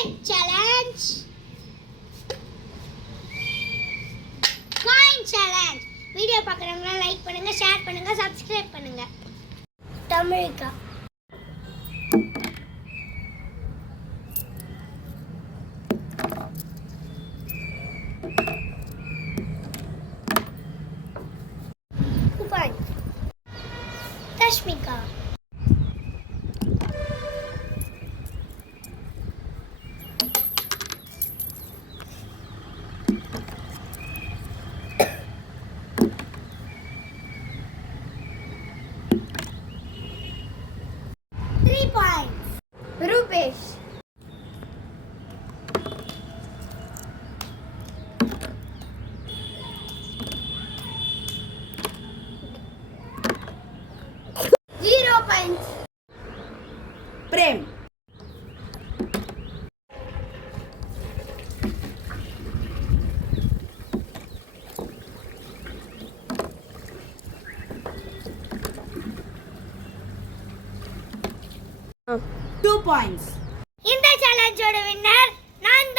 Coin challenge. Coin challenge. Video பார்க்குறவங்க லைக் பண்ணுங்க, ஷேர் பண்ணுங்க, சப்ஸ்கிரைப் பண்ணுங்க. தமிழ்க்கா Tashmika. Three points. Rupesh. Points. Prem. Two points. இந்த சேலஞ்சோட வின்னர் நான்